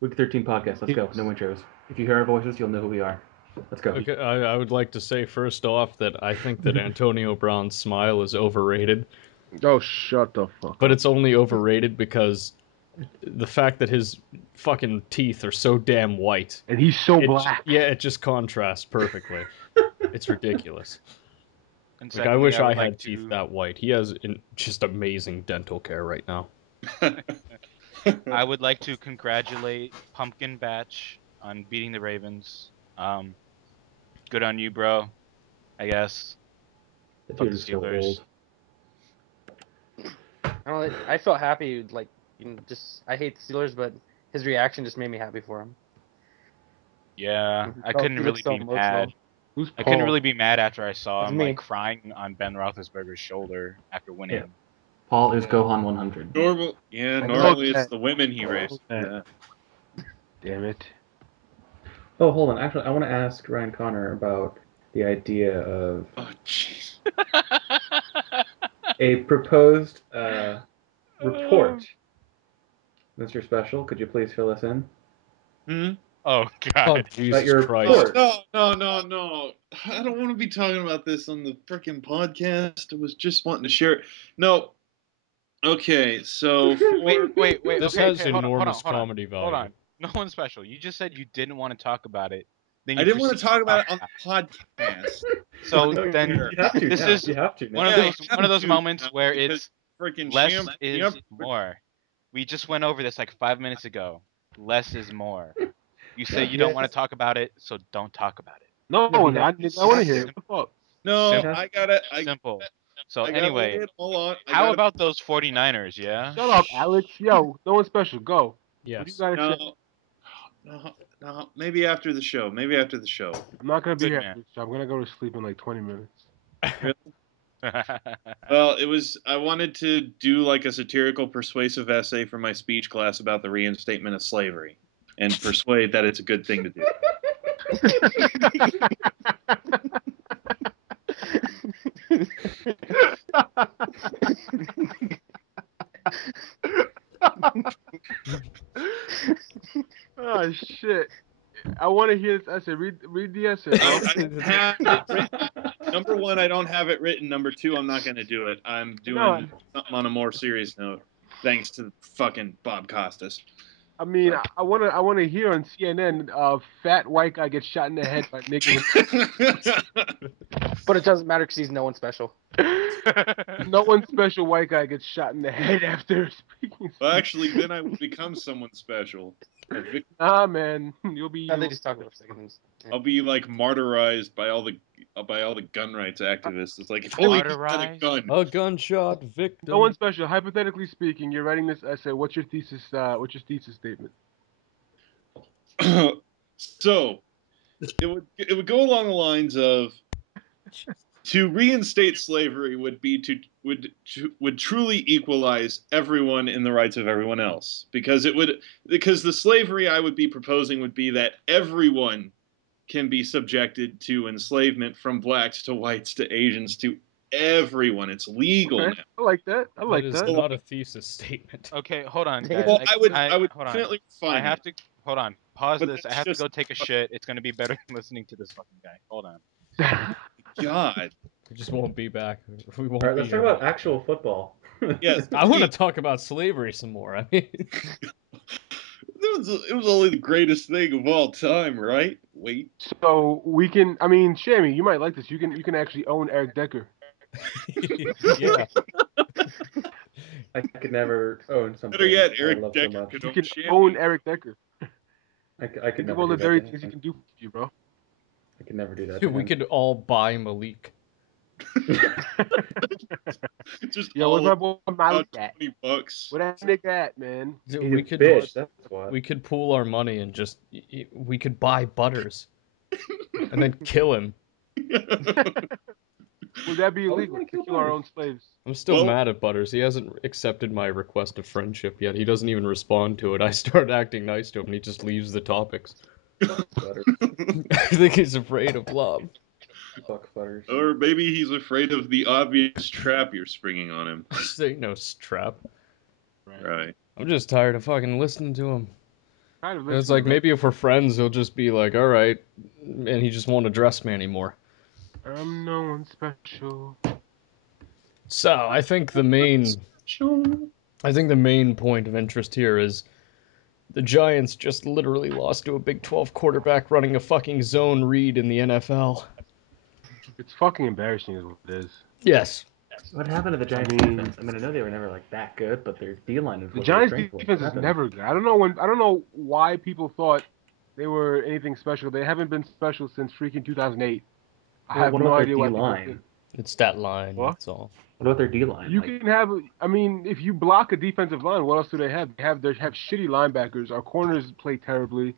Week 13 podcast. Let's go. No intros. If you hear our voices, you'll know who we are. Let's go. Okay, I would like to say first off that I think that Antonio Brown's smile is overrated. Oh, shut the fuck But up. it's only overrated because the fact that his fucking teeth are so damn white. And he's so black. Yeah, it just contrasts perfectly. It's ridiculous. And Like, I wish I would had teeth that white. He has just amazing dental care right now. I would like to congratulate Pumpkin Batch on beating the Ravens. Good on you, bro. I guess. The Fuck dude the is so Steelers. old. I felt happy, like, I hate the Steelers, but his reaction just made me happy for him. Yeah, I couldn't really be mad. Who's I Paul? couldn't really be mad after I saw It's him me. like crying on Ben Roethlisberger's shoulder after winning. Yeah. Paul is Gohan 100. Normally it's the women he raised. Damn it. Oh, hold on. Actually, I want to ask Ryan Connor about the idea of Oh, jeez. a proposed report. Mr. Special, could you please fill us in? Oh, God. Oh, Jesus your Christ. report. No. I don't want to be talking about this on the freaking podcast. I was just wanting to share it. No. Okay, so... Wait. This okay, has okay, hold on, enormous hold on. comedy value. Hold on. No one's special. You just said you didn't want to talk about it. Then I didn't want to talk about it on the podcast. So No, then you have to this now. is You have to now. one of those moments where it's freaking less is more. We just went over this like 5 minutes ago. Less is more. You say you don't want to talk about it, so don't talk about it. No, I want to hear it. What the fuck? No, Simple. I got it. Simple. So I gotta anyway, lay it all on. how about those 49ers, yeah? Shut up, Alex. Yo, no one special. Go. Yes. What do you gotta say? No, maybe after the show. I'm not gonna be Good here. man. So I'm gonna go to sleep in like 20 minutes. Well, I wanted to do like a satirical persuasive essay for my speech class about the reinstatement of slavery and persuade that it's a good thing to do. Oh shit! I want to hear this essay. Read the essay. Number one, I don't have it written. Number two, I'm not going to do it. I'm doing something on a more serious note, thanks to fucking Bob Costas. I mean, I want to hear on CNN, fat white guy gets shot in the head by niggas. But it doesn't matter because he's no one special. No one special white guy gets shot in the head after speaking. Well, actually, then I will become someone special. Ah, man, you'll be. No, they just talk about seconds. I'll be like martyrized by all the gun rights activists. It's like if only he had a gun. A gunshot victim. No one special. Hypothetically speaking, you're writing this essay. What's your thesis? What's your thesis statement? So, it would go along the lines of to reinstate slavery would truly equalize everyone in the rights of everyone else, because the slavery I would be proposing would be that everyone can be subjected to enslavement, from blacks to whites to Asians to everyone. It's legal now. I like that. That is not a thesis statement. Okay, hold on, guys. Well, I would hold definitely on. refine I have it. to hold on. Pause But this. I that's have to just- go take a shit. It's gonna be better than listening to this fucking guy. Hold on. God. We just won't be back. We won't All right, be let's talk here. about actual football. Yes. I want to talk about slavery some more. I mean, It was only the greatest thing of all time, right? Wait. So we can. I mean, Shammy, you might like this. You can actually own Eric Decker. yeah. I could never own something. Better yet, I Eric love Decker so much. could You own can Shammy. own Eric Decker. I could Think never of all the do dirty that. things he can do for you, bro. I could never do that. Dude, we could all buy Malik. Just Yo, where's all my boy Malik about at? $20. Where that nigga at, man? Dude, He's we a could bitch. That's what. we could pool our money and just we could buy Butters and then kill him. Would that be Why would you illegal wanna to kill kill our Butters? own slaves? I'm still Well- mad at Butters. He hasn't accepted my request of friendship yet. He doesn't even respond to it. I start acting nice to him and he just leaves the topics. Butters. I think he's afraid of love. Fuck Butters. Or maybe he's afraid of the obvious trap you're springing on him. This ain't no strap. Right. I'm just tired of fucking listening to him. Kind of. And it's like maybe if we're friends, he'll just be like, all right, and he just won't address me anymore. I'm no one special. So I think the main point of interest here is the Giants just literally lost to a Big 12 quarterback running a fucking zone read in the NFL. It's fucking embarrassing, is what it is. Yes. What happened to the Giants defense? I mean, I know they were never like that good, but their D-line was The what Giants' strength was. defense What is happened? never good. I don't know why people thought they were anything special. They haven't been special since freaking 2008. I Well, have what no about their idea why people D-line? think. It's stat line, What? that's all. What about their D-line? You Like, can have. I mean, if you block a defensive line, what else do they have? They have shitty linebackers. Our corners play terribly.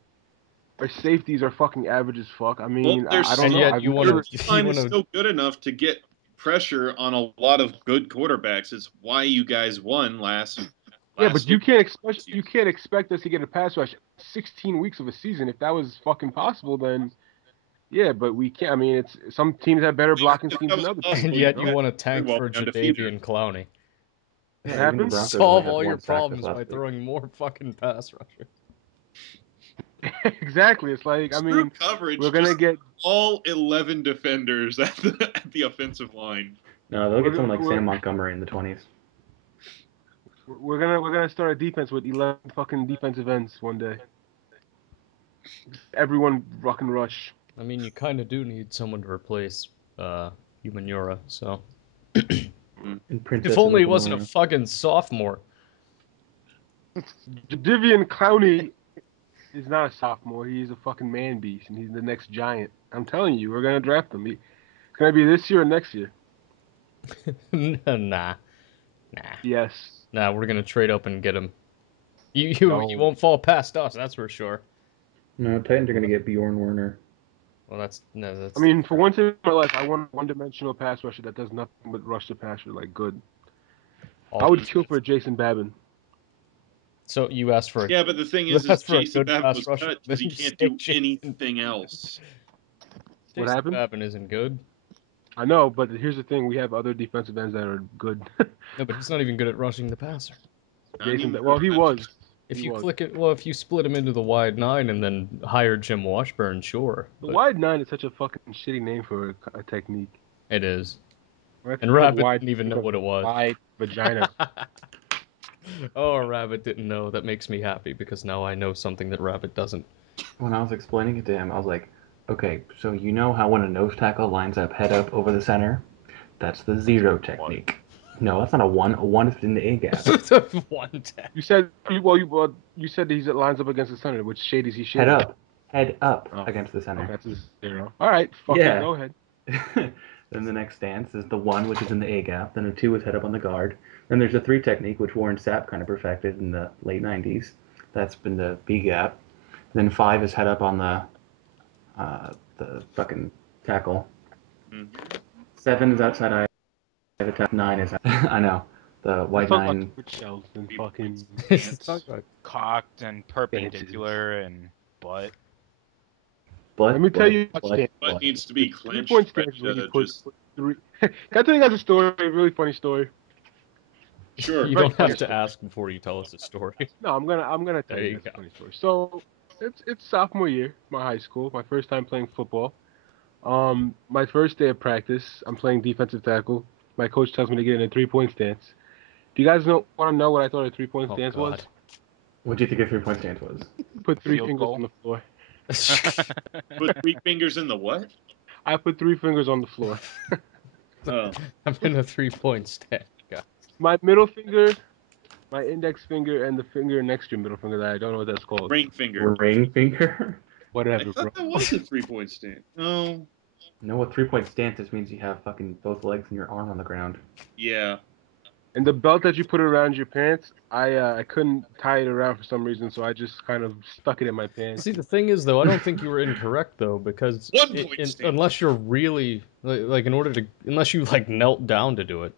Our safeties are fucking average as fuck. I mean, I don't And know. yet I've you never. wanna- Your line is still good enough to get pressure on a lot of good quarterbacks. It's why you guys won last. Yeah, but you can't expect us to get a pass rush 16 weeks of a season. If that was fucking possible, then yeah, but we can't. I mean, it's some teams have better blocking schemes than other teams. And Well, yet you you want to tank well for undefeated. Jadavian Clowney. yeah, What happened? even the Broncos Solve only had all your one sack this problems last by week. throwing more fucking pass rushers. Exactly. It's like, I Screw mean, coverage. we're gonna just get. all 11 defenders at the offensive line. No, they'll get We're- someone like we're- Sam Montgomery in the 20s. We're gonna start a defense with 11 fucking defensive ends one day. Everyone rock and rush. I mean, you kind of do need someone to replace Humanura, so. And Princess If only he of wasn't a Lamar. fucking sophomore. Jadavian Clowney is not a sophomore. He's a fucking man beast, and he's the next giant. I'm telling you, we're gonna draft him. It's gonna be this year or next year. Nah. Yes. Nah, we're gonna trade up and get him. You No. won't fall past us, that's for sure. No, Titans are going to get Bjorn Werner. Well, that's. I mean, for once in my life, I want a one-dimensional pass rusher that does nothing but rush the passer like good. I would kill for Jason Babin. So you asked for a. Yeah, but the thing You is asked for a Jason good Babin pass was rusher, cut then because he you can't say do Jason anything else. What Jason happened? Babin isn't good. I know, but here's the thing: we have other defensive ends that are good. No, but he's not even good at rushing the passer. Jason, well, he was. If He you was. click it, well, if you split him into the wide nine and then hire Jim Washburn, sure. The but wide nine is such a fucking shitty name for a technique. It is. Right? And Think of Rabbit wide- didn't even think know of what it was. Wide vagina. Oh, Rabbit didn't know. That makes me happy because now I know something that Rabbit doesn't. When I was explaining it to him, I was like, okay, so you know how when a nose tackle lines up head up over the center? That's the zero technique. No, that's not a one. A one is in the A gap. One tap. You said you said he lines up against the center. Which shade is he shading? Head up Oh. against the center. Okay, that's a zero. All right, fuck Yeah. it, go ahead. Then the next stance is the one, which is in the A gap. Then a two is head up on the guard. Then there's a three technique, which Warren Sapp kind of perfected in the late 90s. That's been the B gap. Then five is head up on the fucking tackle. Mhm. 7 is outside eye attack. 9 is I know the white Talk about 9. twitch shells and fucking. Talk about- Cocked and perpendicular and butt. But Let me tell you what but, But needs to be 3 clinched. point Right, stance is when you just put three. Can I tell you guys a story? A really funny story. sure. You Very don't funny have to story. ask before you tell us a story. No, I'm gonna tell There you you guys go. a funny story. So it's sophomore year, my high school, my first time playing football. My first day of practice, I'm playing defensive tackle. My coach tells me to get in a 3-point stance. Do you guys want to know what I thought a 3-point Oh, stance God. was? what do you think a 3-point stance was? Put three Field fingers goal. on the floor. Put 3 fingers in the what? I put 3 fingers on the floor. Oh, I'm in a 3-point stand. God. My middle finger, my index finger, and the finger next to your middle finger that I don't know what that's called. ring finger. Ring finger? I Whatever, bro. thought that was a 3-point stand. Oh, No, a 3-point stance just means you have fucking both legs and your arm on the ground. yeah. And the belt that you put around your pants, I couldn't tie it around for some reason, so I just kind of stuck it in my pants. See, the thing is, though, I don't think you were incorrect, though, because 1-point stance. unless you're really like in order to unless you like knelt down to do it,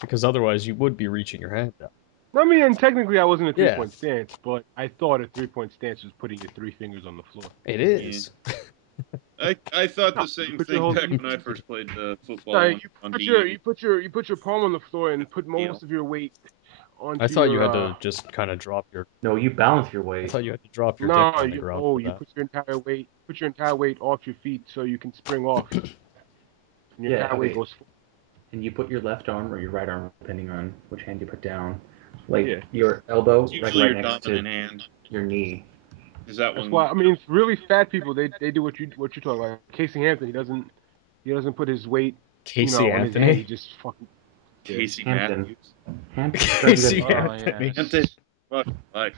because otherwise you would be reaching your hand down. I mean, and technically I wasn't a Yeah. 3-point stance, but I thought a 3-point stance was putting your 3 fingers on the floor. It is. I thought No, the same put your thing whole- back when I first played football No, on you on put PE. your palm on the floor and put most of your weight onto I thought you your, had to just kind of drop your. No, you balance your I weight. thought you had to drop your dick No, on the ground for you that. put your entire weight off your feet so you can spring off. And your Yeah, entire weight okay. goes forward. And you put your left arm or your right arm, depending on which hand you put down, like Yeah. your elbow, It's like usually right your next dominant to hand. your knee. Is that That's one? why I mean, really fat people they do what you're talking about. Casey Hampton, he doesn't put his weight, Casey on his hand. He Anthony. just fucking. Casey Hampton. Matthews. Hampton. Casey Oh, Anthony. yes. Hampton. Fuck life.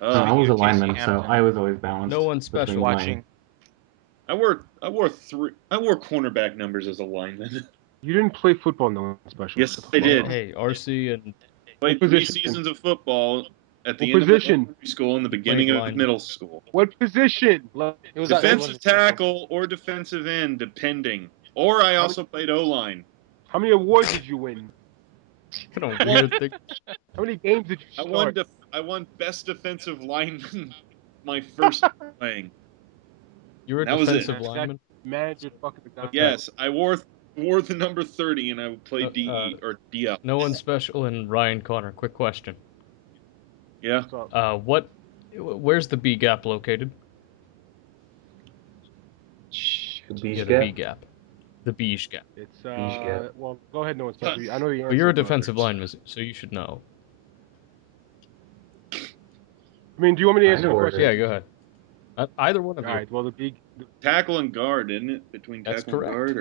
No, I was a Casey lineman, so Hampton. I was always balanced. No one between special. my- Watching. I wore cornerback numbers as a lineman. You didn't play football, no one special. Yes, What the I fuck? did. Hey, RC and Played What 3 position? seasons of football at the What end position? of elementary school and the beginning of lineman. middle school. What position? It was Defensive wasn't special. tackle or defensive end, depending. Or I also played O-line. How many awards did you win? what a weird thing. How many games did you I start? won best defensive lineman my first playing. You were a That was it. defensive lineman. Manager fucking the Yes, I wore the number 30 and I played DE or DL. No one special and Ryan Connor. Quick question. Yeah. Where's the B gap located? The beach Yeah, the gap. B gap. The beige gap. It's gap. well, go ahead, no one special. I know the answer. Well, you're a but- defensive lineman, so you should know. I mean, do you want me to I answer know the where it question? Yeah, go ahead. Either one of All you. right. Well, the big. Tackle and guard, isn't it? Between That's tackle correct. and guard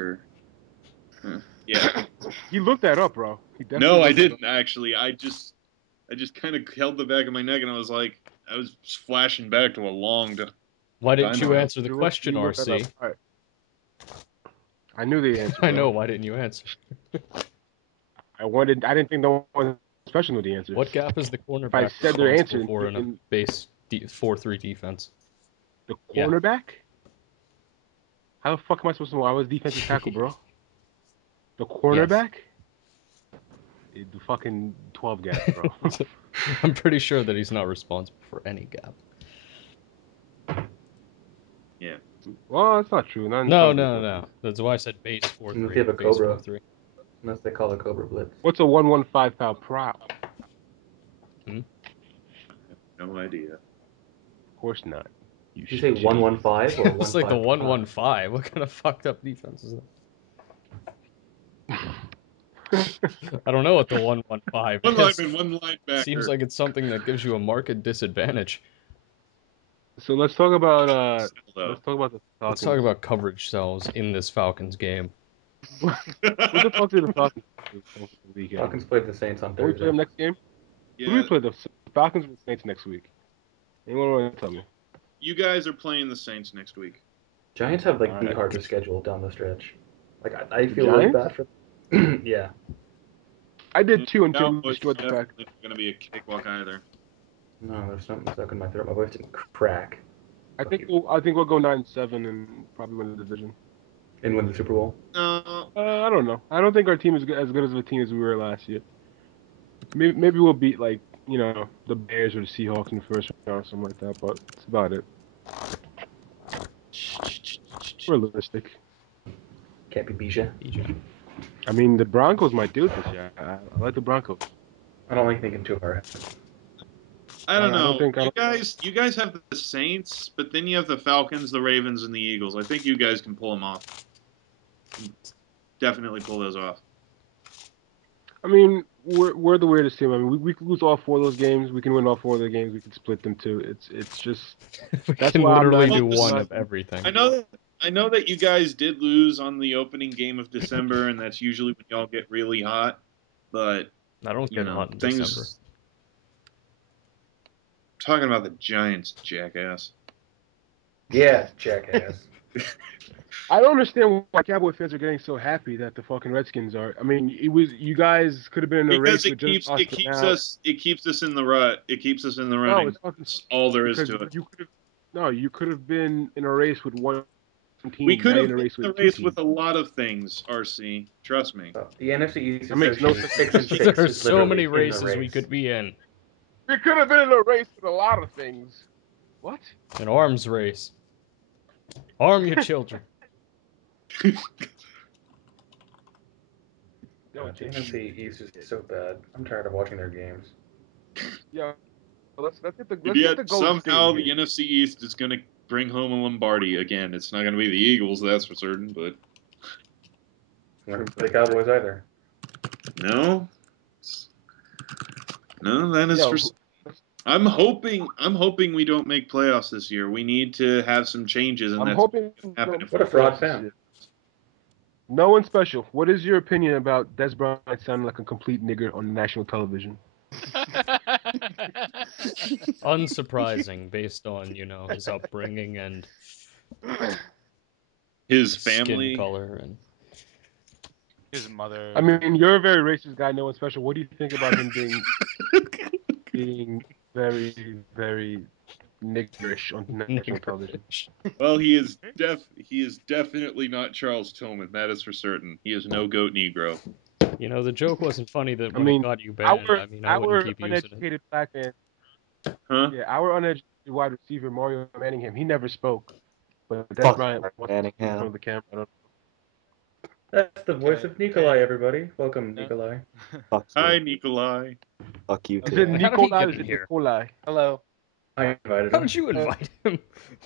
or Yeah. He looked that up, bro. He definitely No, I looked it didn't actually. I just kind of held the back of my neck and I was flashing back to a long time. Why didn't you Time. answer the question, You looked that RC? up. All right. I knew the answer. I bro. know. Why didn't you answer? I didn't think no one special knew the answer. What gap is the cornerback I said their responsible answer for in a in- base 4-3 defense? The Yeah. cornerback? How the fuck am I supposed to know? I was defensive tackle, bro. The cornerback? The fucking 12 gap, bro. I'm pretty sure that he's not responsible for any gap. Well, that's not true. Not in No, some no, people. no. That's why I said base Unless 4-3. you have a Base Cobra. 4-3. Unless they call it Cobra Blitz. What's a 115 pound prow? No idea. Of course not. Did you say 115 or It's like the 115? 115. What kind of fucked up defense is that? I don't know what the 115 One is. lineman, one linebacker. Seems like it's something that gives you a market disadvantage. So let's talk about Though. let's talk about the Falcons. Let's talk about coverage cells in this Falcons game. Who the fuck did the Falcons play over the weekend? Falcons played the Saints on Don't we play Thursday. them next game? Who do Yeah, we play the Falcons or the Saints next week? Anyone want to tell me? you guys are playing the Saints next week. Giants have like the Alright. hardest schedule down the stretch. Like I The feel really Giants? bad for. Yeah. I did too until we Cowboys destroyed the Packers. definitely not going to be a cakewalk either. No, there's something stuck in my throat. My voice didn't crack. I think we'll go 9-7 and probably win the division. And win the Super Bowl. No, I don't know. I don't think our team is as good as a team as we were last year. Maybe we'll beat the Bears or the Seahawks in the first round or something like that. But that's about it. Realistic. Can't be Bisha. I mean, the Broncos might do it this year. I like the Broncos. I don't like thinking too hard. I don't I know. don't think- You guys have the Saints, but then you have the Falcons, the Ravens, and the Eagles. I think you guys can pull them off. Definitely pull those off. I mean, we're the weirdest team. I mean, we could lose all 4 of those games. We can win all 4 of the games. We can split them too. It's just We That's can why I'm literally not- do Well, one this- of everything. I know that you guys did lose on the opening game of December, and that's usually when y'all get really hot. But I don't you get know, hot in things. December. Talking about the Giants, jackass. Yeah, jackass. I don't understand why Cowboy fans are getting so happy that the fucking Redskins are. I mean, you guys could have been in a Because race with just us. it keeps us in the rut. It keeps us in the No, running. it's fucking That's all there is because to it. you could have been in a race with one team. We could not have in a been race in a with two race teams. with a lot of things, RC. Trust me. The NFC East That makes no Association sense. 6 and 6 There are is so literally many in the races we race. could be in. We could have been in a race with a lot of things. What? An arms race. Arm your children. Yo, The NFC East is so bad. I'm tired of watching their games. Yeah, let's get the Yet Golden State somehow in the here. NFC East is going to bring home a Lombardi again. It's not going to be the Eagles, that's for certain, but Not gonna play Cowboys either. no. No, that is Yo, for. I'm hoping we don't make playoffs this year. We need to have some changes, and I'm that's hoping. happen if What a we fraud this fan. year. No one special. What is your opinion about Des Bryant sounding like a complete nigger on national television? Unsurprising based on, his upbringing and his skin family. color and His mother. I mean, you're a very racist guy. No one special. What do you think about him being very, very niggerish on national television? Well, he is definitely not Charles Tillman. That is for certain. He is no goat Negro. The joke wasn't funny that I when mean, it got you banned. I wouldn't our keep using it. uneducated black man. Huh? Yeah, our uneducated wide receiver Mario Manningham. He never spoke, but Des Fuck Bryant was in Manningham. front of the camera. I don't That's the voice Okay, of Nikolai, hey. everybody. Welcome, No. Nikolai. Fuck you. Hi, Nikolai. Fuck you Is too. it How did he Nikolai get or is in it here? Nikolai? Hello. I invited How him. did you invite him?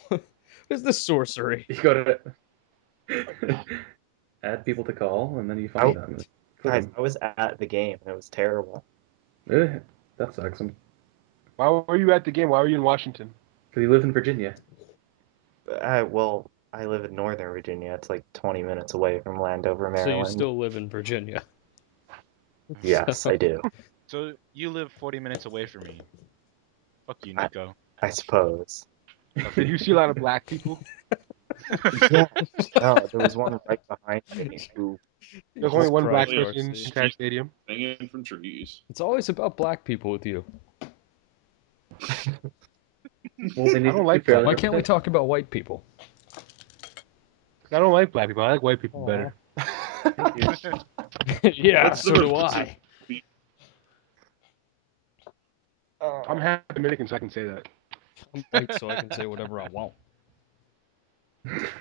What is this sorcery? You go to add people to call, and then you find them. Click Guys, them. I was at the game and it was terrible. That sucks. Because Why were you at the game? Why were you in Washington? you live in Virginia. I live in Northern Virginia. It's like 20 minutes away from Landover, So you Maryland. still live in Virginia? Yes, I do. So you live 40 minutes away from me. Fuck you, I- Nico. I suppose. Did you see a lot of black people? Yeah. No, there was one right behind me who. There's only one black Christ, person in the Marcy. entire stadium. Hanging from trees. It's always about black people with you. Well, they need I don't to like be fairly Why can't we represented. talk about white people? I don't like black people. I like white people better. Thank you. Yeah, What's the so do represent- I. I'm half Dominican, so I can say that. I'm white, so I can say whatever I want.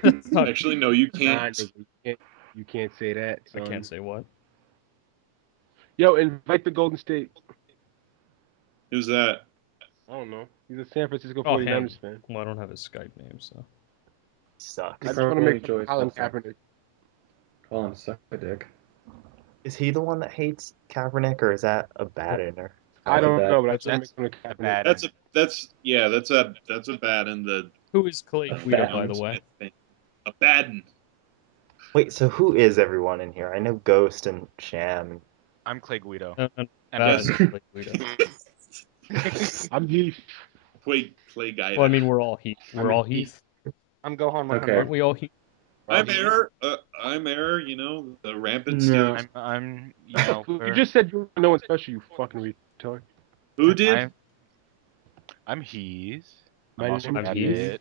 That's not, Actually, no, you Nah, can't. nigga, you can't say that. I Son. can't say what. Yo, invite the Golden State. Who's that? I don't know. He's a San Francisco Oh, 49ers fan. Well, I don't have his Skype name, so. Sucks. I just want to Probably make Joyce Colin Nelson. Kaepernick. Call him suck a dick. Is he the one that hates Kaepernick, or is that a bad-inner? I don't know, but I just want That's to make fun of a Kaepernick. bad. That's a bad in the Who is Clay Guido, bad by the way? a bad. Wait, so who is everyone in here? I know Ghost and Sham. I'm Clay Guido. And Yes. Clay Guido. I'm Heath. Clay guy. Well, I mean, we're all Heath. We're all Heath. I'm Gohan 100. Okay. Aren't we all Heath? I'm Error. I'm Error. You know, the rampant No. Steelers. I'm You just said you were no one special, you fucking retard. Who did? I'm Heath. My I'm also name is Rabbit.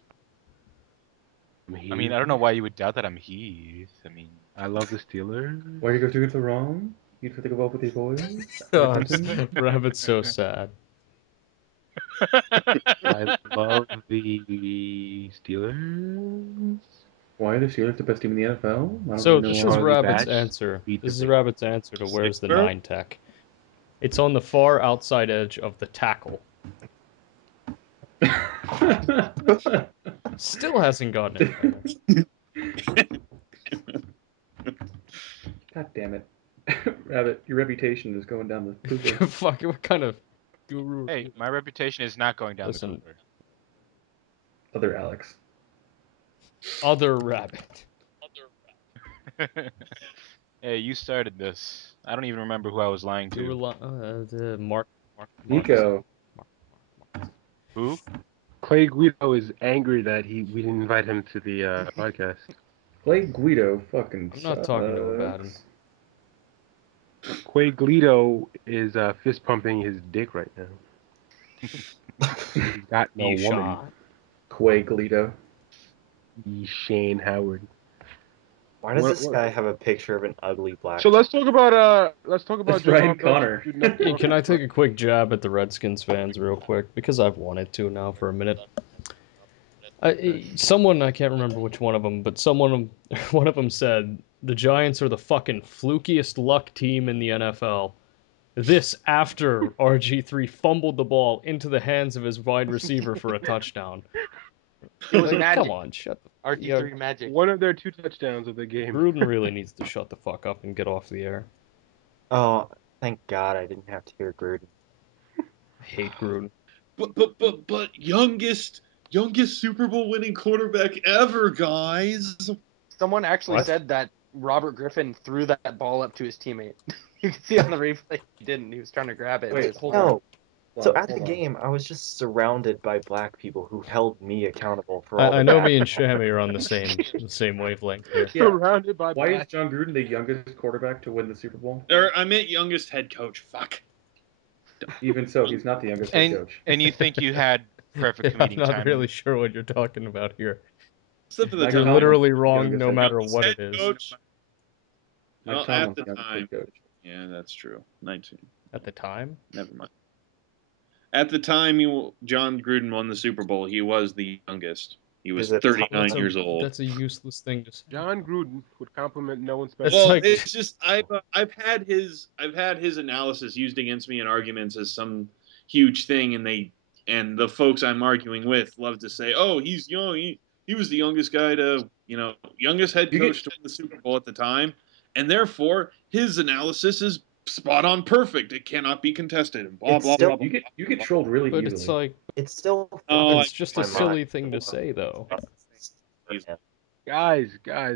Heath. I mean, I don't know why you would doubt that I'm Heath. I mean, I love the Steelers. Why you go through the wrong? You have to go up with your boys. God, Rabbit's so sad. I love the Steelers. Why are the Steelers the best team in the NFL? I don't So really know this why. is Charlie Rabbit's Batch answer. beat This the is Rabbit's answer to where's the Sixer? 9 tech. It's on the far outside edge of the tackle. Still hasn't gotten it. God damn it. Rabbit, your reputation is going down the pooper. Fuck, what kind of guru? hey, my reputation is not going down Listen. Other Alex. Other Rabbit. the Twitter. Hey, you started this. I don't even remember who I was lying You were to. Mark. Nico. Who? Clay Guido is angry that we didn't invite him to the podcast. Clay Guido fucking I'm not talking to him about him. sucks. Clay Guido is fist pumping his dick right now. He's got no woman. Bichon. Quay Guido. Shane Howard. Why does What- this what- guy have a picture of an ugly black So chick? let's talk about That's Ryan Javon Belcher Connor. shooting up Hey, can I Norfolk. take a quick jab at the Redskins fans real quick? Because I've wanted to now for a minute. Someone, I can't remember which one of them, but one of them said the Giants are the fucking flukiest luck team in the NFL. This after RG3 fumbled the ball into the hands of his wide receiver for a touchdown. It was Like, magic. come on, shut the RG3 magic. One of their 2 touchdowns of the game. Gruden really needs to shut the fuck up and get off the air. Oh, thank God I didn't have to hear Gruden. I hate Gruden. But youngest Super Bowl winning quarterback ever, guys. Someone actually What? said that Robert Griffin threw that ball up to his teammate. You can see on the replay he didn't. He was trying to grab it. Wait, with his hold hand. on. No. So at the Hold on. game, I was just surrounded by black people who held me accountable for all I the know bad. me and Shammy are on the same wavelength here. Yeah. Surrounded by Why is black. John Gruden the youngest quarterback to win the Super Bowl? Or I meant youngest head coach. Fuck. Even so, he's not the youngest head coach. And you think you had perfect I'm comedic not timing. really sure what you're talking about here. Except for the Mike You're time. Tomlin's literally the wrong youngest no head matter Youngest what head it is. coach. Mike Well, Tomlin's at the the youngest time. head coach. Yeah, that's true. 19. At the time? Never mind. At the time John Gruden won the Super Bowl, he was the youngest. He was Is it 39 years old. That's a useless thing to say. John Gruden would compliment no one It's special. Well, like- it's just I've had his analysis used against me in arguments as some huge thing, and the folks I'm arguing with love to say, "Oh, he's young. He was the youngest guy to youngest head coach to win the Super Bowl at the time, and therefore his analysis is spot on, perfect. It cannot be contested." And blah It's blah still- blah. You get trolled really But easily. it's like, It's still Oh, it's just a my silly mind. thing to say, though. Guys,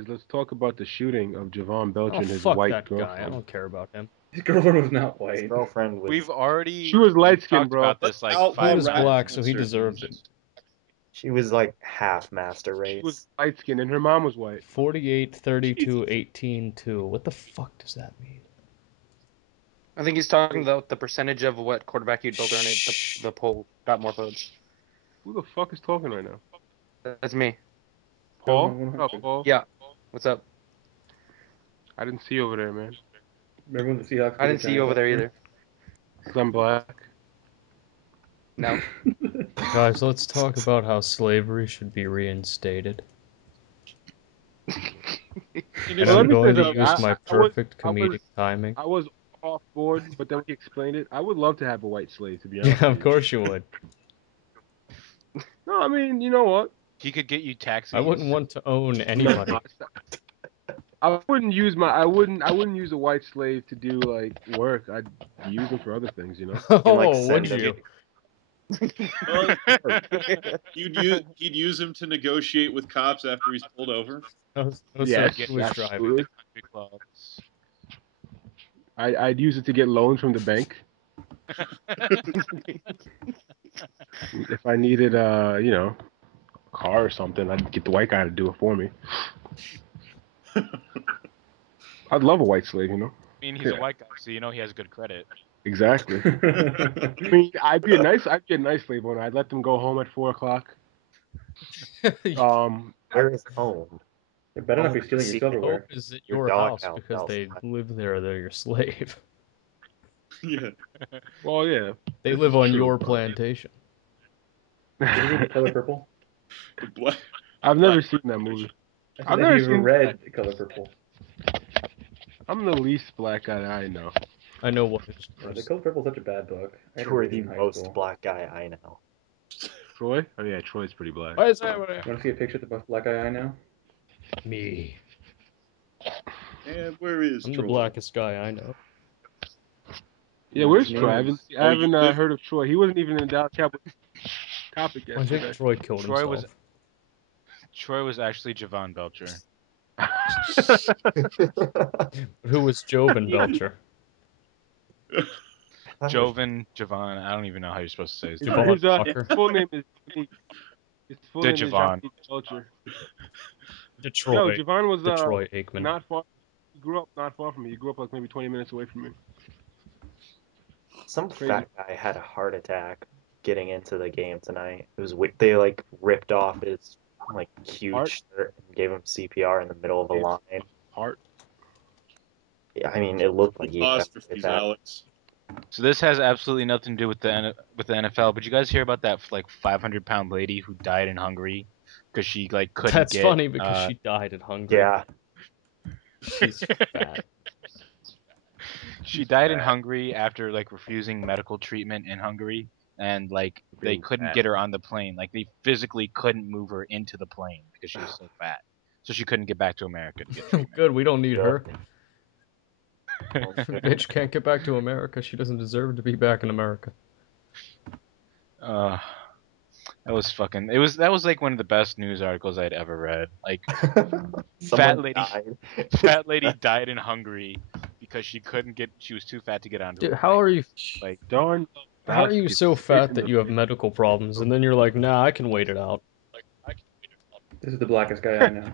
let's talk about the shooting of Javon Belcher Oh, and his fuck white that guy. I girlfriend. don't care about him. His girlfriend was not His white. girlfriend was. We've already She was light-skinned, talked bro. about this like Outlaw He 5 was rap times. black, so he monster. deserved it. She was like half master She was race. light-skinned, and her mom was white. 48, 32, 18, 2. What the fuck does that mean? I think he's talking about the percentage of what quarterback you'd build on it. The poll got more votes. Who the fuck is talking right now? That's me. Paul? No, no, What's up, Paul? Yeah. What's up? I didn't see you over there, man. Remember when the Seahawks? I didn't see you over there either. Because I'm black. No. Guys, let's talk about how slavery should be reinstated. And Well, let I'm me say going to something. use my perfect I was- comedic timing. I was off board, but then when he explained it, I would love to have a white slave, to be honest. Yeah, with of course you would. No, I mean, you know what? He could get you taxis. I wouldn't want to own anybody. I wouldn't use I wouldn't use a white slave to do like work. I'd use them for other things, you know. Oh, would send him- you? Well, he'd use him to negotiate with cops after he's pulled over. Yes, He was driving. absolutely. Country clubs. I'd use it to get loans from the bank. If I needed you know, a car or something, I'd get the white guy to do it for me. I'd love a white slave, you know. I mean, he's a white guy, so you know he has good credit. Exactly. I mean, I'd be a nice slave owner. I'd let them go home at 4:00. Where is home? It better not be stealing your See, silverware. Hope is at Your your house doghouse because they outside. live there. They're your slave. Yeah. Well, yeah. They live on True. your plantation. Did you read The Color Purple? I've never seen that movie. I I've said, never have you ever seen read The Color Purple? I'm the least black guy I know. I know what it's The Color Purple is such a bad book. I had to You are read it the in high most school. black guy I know. Troy? Oh yeah, Troy's pretty black. Why is that what Want to see a picture of the most black guy I know? me? And where is I'm Troy? the blackest guy I know. Yeah, where's His Troy? I name haven't, is- I haven't you live- heard of Troy. He wasn't even in Dallas Cowboys topic I think yesterday. Troy killed Troy was- himself. Troy was actually Javon Belcher. Who was Jovan Belcher? Jovan, Javon, I don't even know how you're supposed to say his name. Javon His Walker. full name is his full name is Javon. Javon Belcher. Yo, Detroit. Javon was Detroit Aikman. not far. He grew up not far from me. He grew up like maybe 20 minutes away from me. Some Crazy. fat guy had a heart attack getting into the game tonight. It was they like ripped off his like huge Heart? shirt and gave him CPR in the middle of a His line. Heart. Yeah, I mean, it looked like he had Apostrophes, Alex. So this has absolutely nothing to do with the NFL. But you guys hear about that like 500-pound lady who died in Hungary because she like couldn't That's get. funny because she died in Hungary. Yeah. She's fat. She died in Hungary after like refusing medical treatment in Hungary, and like they Being couldn't fat. get her on the plane. Like they physically couldn't move her into the plane because she was so fat. So she couldn't get back to America to get treatment. Good, we don't need her. Well, Bitch can't get back to America. She doesn't deserve to be back in America. That was fucking. That was like one of the best news articles I'd ever read. Like Someone lady- died. fat lady died in Hungary because she couldn't get. She was too fat to get onto. Dude, a how are you? Like Darn. How are you baskets so fat taking that the- you have medical problems, and then you're like, nah, I can wait it out. This is the blackest guy I know.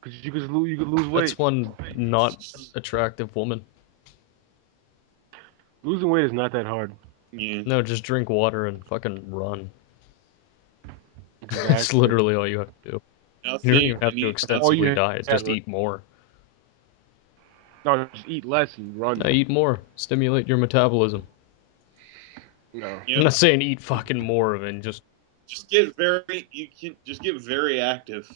Because you could lose weight. That's one not attractive woman. Losing weight is not that hard. Yeah. No, just drink water and fucking run. That's Exactly. literally all you have to do. Now You don't think even have you to need- extensively have diet. to Just do. eat more. No, just eat less and run. No, eat more. Stimulate your metabolism. No. you I'm know, not saying eat fucking more of it. Just just get very active,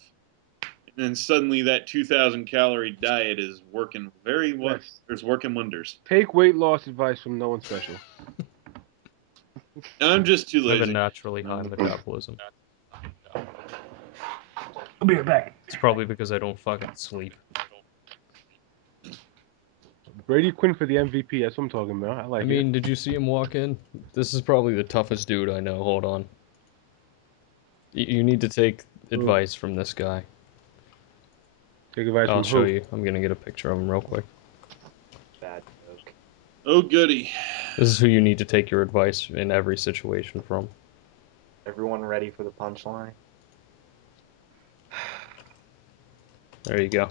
and then suddenly that 2,000 calorie diet is working Yes. It's working wonders. Take weight loss advice from no one special. I'm just too I have a lazy. naturally high metabolism. I'll be right back. It's probably because I don't fucking sleep. Brady Quinn for the MVP. That's what I'm talking about. I like I it. mean, did you see him walk in? This is probably the toughest dude I know. Hold on. You need to take advice from this guy. Take advice I'll from show who? you. I'm gonna get a picture of him real quick. Bad joke. Oh goody. This is who you need to take your advice in every situation from. Everyone ready for the punchline? There you go.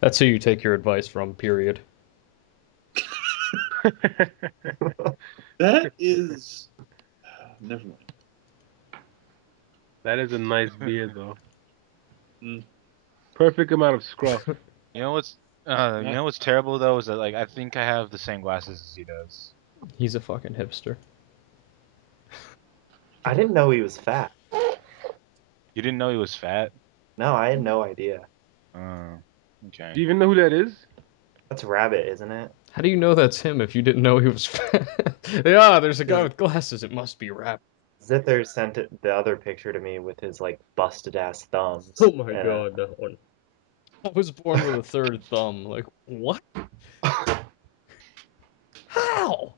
That's who you take your advice from, period. That is. Never mind. That is a nice beard, though. Mm. Perfect amount of scruff. you know what's terrible though is that like I think I have the same glasses as he does. He's a fucking hipster. I didn't know he was fat. You didn't know he was fat? No, I had no idea. Oh, okay. Do you even know who that is? That's Rabbit, isn't it? How do you know that's him if you didn't know he was fat? Yeah, there's a guy with glasses. It must be Rap. Zither sent the other picture to me with his like busted ass thumbs. Oh my and, god, that one. I was born with a third thumb. Like, what? How?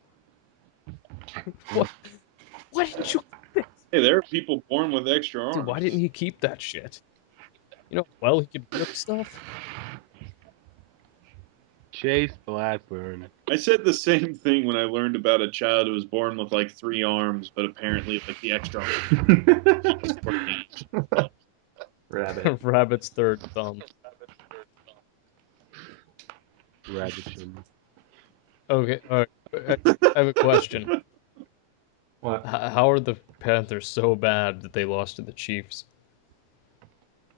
What? Why didn't you? Hey, there are people born with extra arms. Dude, why didn't he keep that shit? You know, well, he could rip stuff. Chase Blackburn. I said the same thing when I learned about a child who was born with like 3 arms, but apparently like the extra arm was 14. Rabbit. Rabbit's third thumb. Rabbitchin. Okay, all right. I have a question. What? How are the Panthers so bad that they lost to the Chiefs?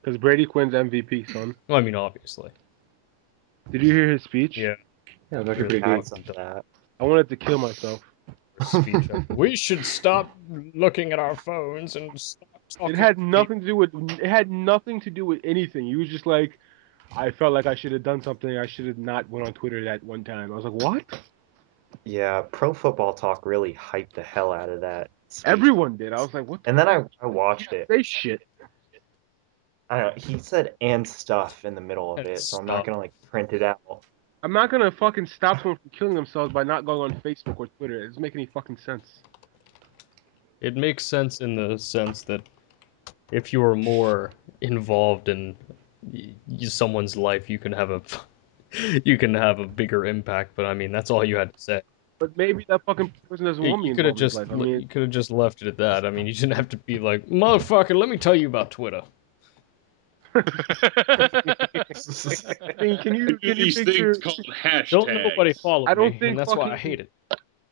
Because Brady Quinn's MVP, son. Well, I mean, obviously. Did you hear his speech? Yeah. Yeah, it was actually pretty had good. some of that. I wanted to kill myself. Speech. We should stop looking at our phones and stop talking. It had nothing to do with. It had nothing to do with anything. He was just like, I felt like I should have done something. I should have not went on Twitter that one time. I was like, what? Yeah, Pro Football Talk really hyped the hell out of that speech. Everyone did. I was like, what? And then I watched it. Say shit. I don't know. He said "and stuff" in the middle of And it, so I'm not stuff. gonna like print it out. I'm not gonna fucking stop someone from killing themselves by not going on Facebook or Twitter. It doesn't make any fucking sense. It makes sense in the sense that if you are more involved in someone's life, you can have a you can have a bigger impact. But I mean, that's all you had to say. But maybe that fucking person doesn't want me You could have involved in his just life. I mean, you could have just left it at that. I mean, you didn't have to be like, motherfucker, let me tell you about Twitter. I mean, can you These picture? things called hashtags. Don't nobody follow I don't me, think and that's why I fucking- hate it.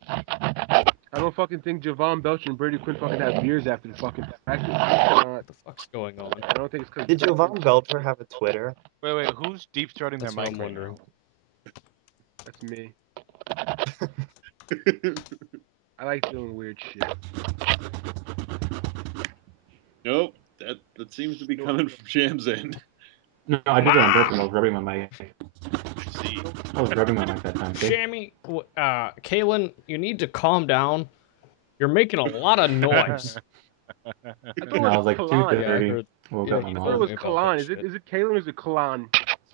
I don't fucking think Javon Belcher and Brady Quinn fucking have beers after the fucking practice. What the fuck's going on? I don't think it's because. Did Jovan Belcher have a Twitter? Wait, who's deep throating their That's what mic I'm right wondering. now? That's me. I like doing weird shit. Nope. that seems to be coming from Sham's end. No, I did it on purpose. I was rubbing my mic. See, I was rubbing my mic that time. See? Shammy, Kalen, you need to calm down. You're making a lot of noise. I thought No, I was like Kalan. Yeah, I 2:30. heard. Woke Yeah, up he and I I thought it was was told me about Kalan. that Is it shit. is it Kalen or is it Kalan?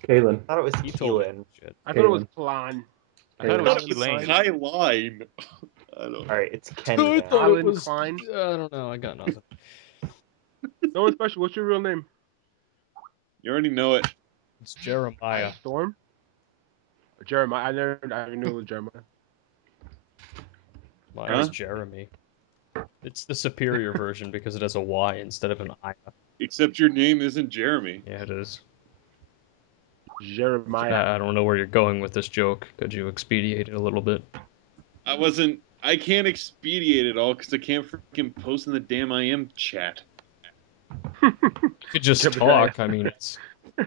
Kalen. I thought it was He told me Keelan. shit. I thought it was Kalen. Kalan. I thought it I was thought it was Elaine. Skyline. I don't know. All right, it's Kenny. I then. thought it Alan was. Klein. I don't know. I got nothing. No one special. What's your real name? You already know it. It's Jeremiah. Storm. Or Jeremiah. I never knew it was Jeremiah. Mine Huh? is Jeremy. It's the superior version because it has a Y instead of an I. Except your name isn't Jeremy. Yeah, it is. Jeremiah. I don't know where you're going with this joke. Could you expedite it a little bit? I can't expedite it all because I can't freaking post in the damn IM chat. You could just Jebediah. talk. I mean, it's I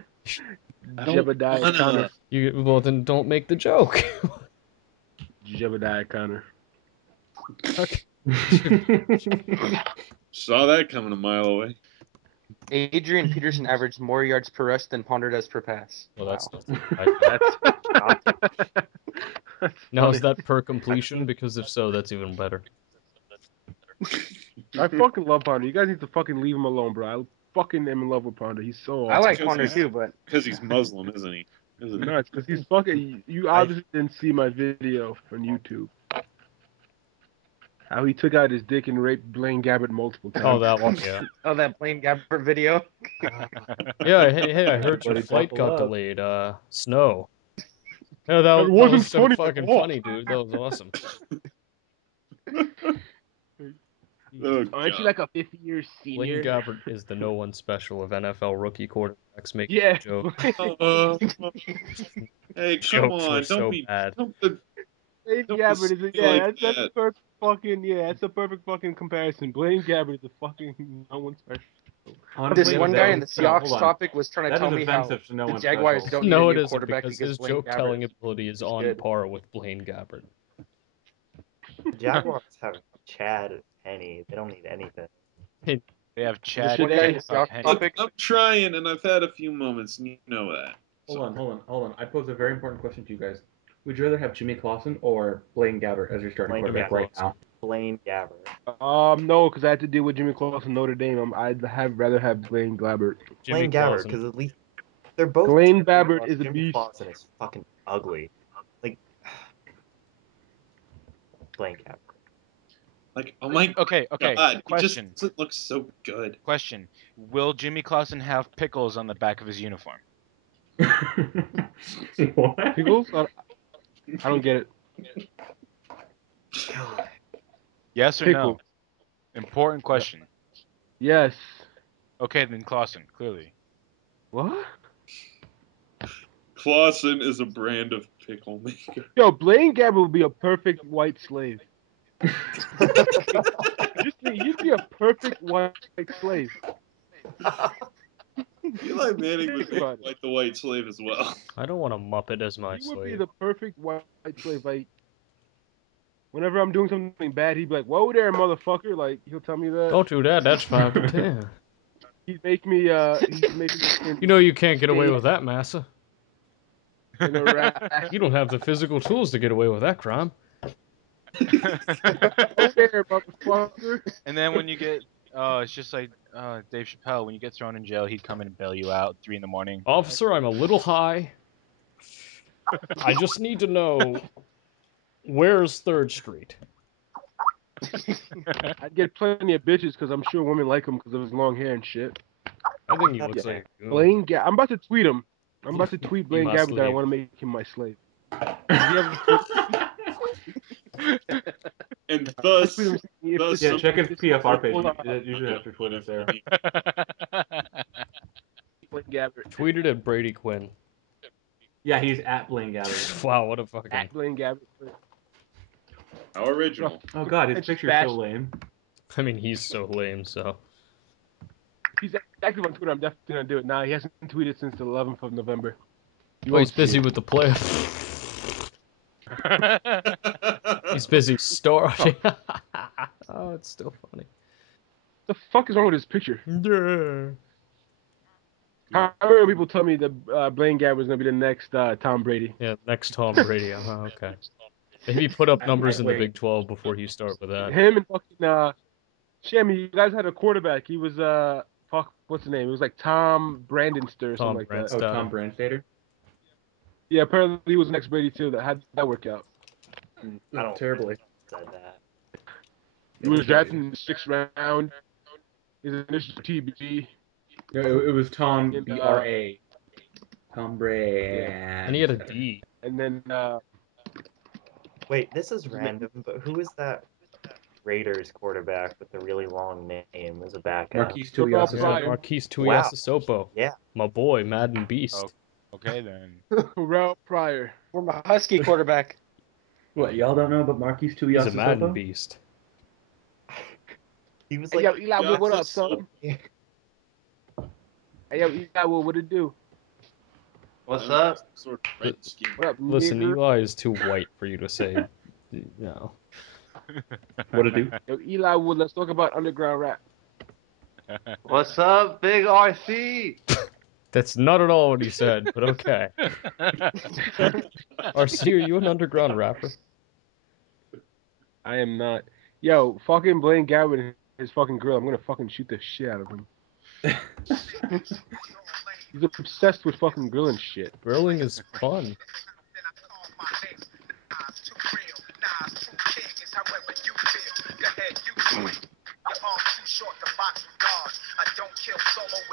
don't Jebediah wanna. Connor. you. Well, then don't make the joke. Jebediah Connor. Saw that coming a mile away. Adrian Peterson averaged more yards per rush than Ponder does per pass. Well, that's Wow. That's now is funny. that per completion? Because if so, that's even better. I fucking love Ponder. You guys need to fucking leave him alone, bro. I fucking am in love with Ponder. He's so awesome. I like Because Ponder he's- too, but Because he's Muslim, isn't he? Isn't he? No, it's because he's fucking. You obviously didn't see my video on YouTube. How he took out his dick and raped Blaine Gabbert multiple times. Oh, that one, yeah. oh, that Blaine Gabbert video. Yeah, hey, I heard your Everybody flight buckle got up. delayed. Snow. Yeah, that It wasn't was so funny at fucking all. funny, dude. That was awesome. Oh, Aren't you God. like a 50-year Blaine senior? Gabbert is the no one special of NFL rookie quarterbacks making Yeah. jokes. Hey, come Jokes were on! so Don't be. bad. Blaine Don't Gabbert is be like that's that. perfect fucking that's a perfect fucking comparison. Blaine Gabbert is a fucking no one special. Honestly, This that one is- guy in the no, Seahawks hold on. topic was trying to That tell is me how offensive to no the one Jaguars special. don't need No, a it new isn't quarterback because because his Blaine joke Gabbert telling ability is on good. par with Blaine Gabbert. The Jaguars have Chad and Penny. They don't need anything. They have Chad One guy in the Kennesaw Seahawks Penny. topic. I'm trying, and I've had a few moments, and you know that. Hold on. I pose a very important question to you guys. Would you rather have Jimmy Clausen or Blaine Gabbert as your starting Blaine quarterback Gabbert. right now? Blaine Gabbert. No, because I had to deal with Jimmy Clausen, Notre Dame. I'd rather have Blaine Gabbert. Jimmy Blaine Gabbert, Clausen. because at least they're both. Blaine terrible, Gabbert plus is a Jimmy beast. Clausen is fucking ugly. Like Blaine Gabbert. Like, oh my Okay. God, he just Question. doesn't look so good. Question. Will Jimmy Clausen have pickles on the back of his uniform? What? Pickles? I don't get it. God. Yes or Pickles. no? Important question. Yes. Okay, then Clausen, clearly. What? Clausen is a brand of pickle maker. Yo, Blaine Gabbert would be a perfect white slave. He'd be a perfect white slave. Eli Manning would Think be about it. like the white slave as well. I don't want a Muppet as my He would be slave. the perfect white slave. Like, whenever I'm doing something bad, he'd be like, "Whoa there, motherfucker!" Like, he'll tell me that. Don't do that. That's 5 to 10. He'd make me. He'd make me. You know you can't get away with that, Massa. In a rash. You don't have the physical tools to get away with that crime. Whoa there, motherfucker. And then when you get, it's just like Dave Chappelle. When you get thrown in jail, he'd come in and bail you out 3 a.m. Officer, I'm a little high. I just need to know, where's 3rd Street? I'd get plenty of bitches because I'm sure women like him because of his long hair and shit. I think he looks Yeah. like a goon. Blaine Gabbert. I'm about to tweet him. I'm about to tweet Blaine must Gabbert that I leave. want to make him my slave. And thus, Tweet him saying, if thus this- Yeah, check his this- PFR page. hold on. It usually has their Twitter there. Blaine Gabbert. Tweeted at Brady Quinn. Yeah, he's at Blaine Gabbert. Wow, what a fucking... At Blaine Gabbert. how original. Oh god, his It's picture's fast. so lame. I mean, he's so lame, so... He's active on Twitter. I'm definitely gonna do it. Nah, he hasn't tweeted since the 11th of November. You Well, he's won't see busy it. with the play. He's busy starting. Oh, it's still funny. The fuck is wrong with his picture? Yeah. I remember people told me that Blaine Gabbert was gonna be the next Tom Brady. Yeah, next Tom Brady. Okay. Maybe put up I numbers might in the wait. Big 12 before you start with that. Him and fucking Shammy, you guys had a quarterback. He was fuck, what's his name? It was like Tom Brandenster or Tom something like that. Oh, Brandstatter. Tom Brandstater? Yeah, apparently he was the next Brady too. That had that work out. I don't Terribly. said that. He was drafted in the 6th round. His initial TB. No, it was Tom And, BRA. Tom Brand. And he had a D. And then Wait, this is random, but who is that Raiders quarterback with the really long name as a backup? Marquise Terrell Tuiasosopo. Pryor. Marquise Wow. Tuiasosopo. Yeah. My boy, Madden Beast. Oh, okay then. Terrell Pryor. Former Husky quarterback. What, y'all don't know about Marquise He's a Madden Tuiasosopo? Beast. He was Hey, like, yo, Eli, what up, son? yeah. Hey, yo, Eli, what it do? What's up? Sort of red skin. What up, Listen, nigger? Eli is too white for you to say. No. What it do? Yo, Eli Wood, let's talk about underground rap. What's up, Big RC? That's not at all what he said, but okay. RC, are you an underground rapper? I am not. Yo, fucking Blaine Gabbert and his fucking grill. I'm gonna fucking shoot the shit out of him. He's obsessed with fucking grilling shit. Grilling is fun.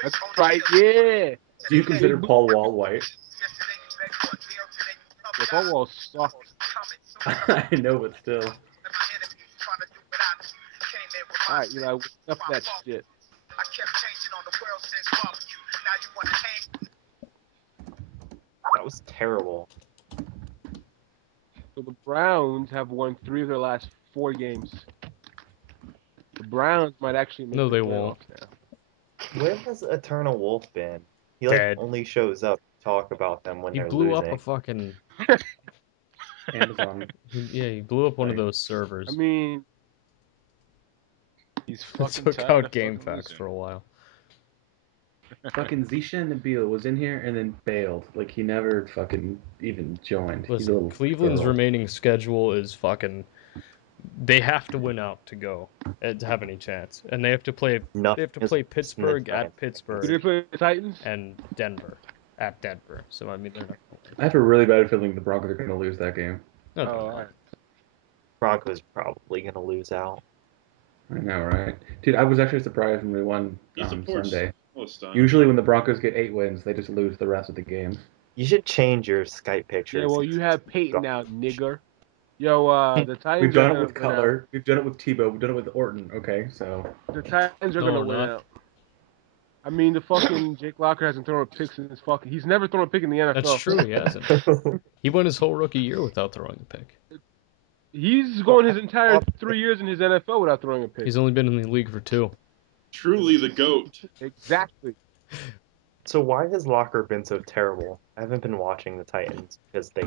That's right, yeah. Do you consider Paul Wall white? Yeah, Paul Wall sucks. I know, but still. Alright, Eli, enough of that shit. That was terrible. So the Browns have won 3 of their last 4 games. The Browns might actually make No, the they playoffs won't. now. Where has Eternal Wolf been? He like Dead. only shows up to talk about them when He they're blew losing. up a fucking. Amazon. He blew up one of Right. those servers. I mean, He's fucking Took tired out of GameFAQs fucking losing. for a while. Fucking Zisha Nabil was in here and then bailed. Like, he never fucking even joined. He's a Listen, little Cleveland's girl. remaining schedule is fucking. They have to win out to go and to have any chance, and they have to play. Nothing They have to is play worse than the Pittsburgh Giants. at do they Pittsburgh play the Titans? and Denver at Denver. So I mean, they're not going to I have a really bad feeling the Broncos are going to lose that game. win. No, Oh, they're alright. not. Broncos probably gonna lose out. I know, right? Dude, I was actually surprised when we won He on supports Sunday. Palestine. Usually when the Broncos get 8 wins, they just lose the rest of the games. You should change your Skype pictures. Yeah, well, you have Peyton now, nigger. Yo, the Titans We've done are it gonna with win out. Cutler. We've done it with Tebow. We've done it with Orton. Okay, so The Titans are No, gonna we're win not. out. I mean, the fucking Jake Locker hasn't thrown a pick since fucking. He's never thrown a pick in the NFL. That's true. He hasn't. He went his whole rookie year without throwing a pick. He's going his entire 3 years in his NFL without throwing a pick. He's only been in the league for 2. Truly the GOAT. Exactly. So why has Locker been so terrible? I haven't been watching the Titans because they,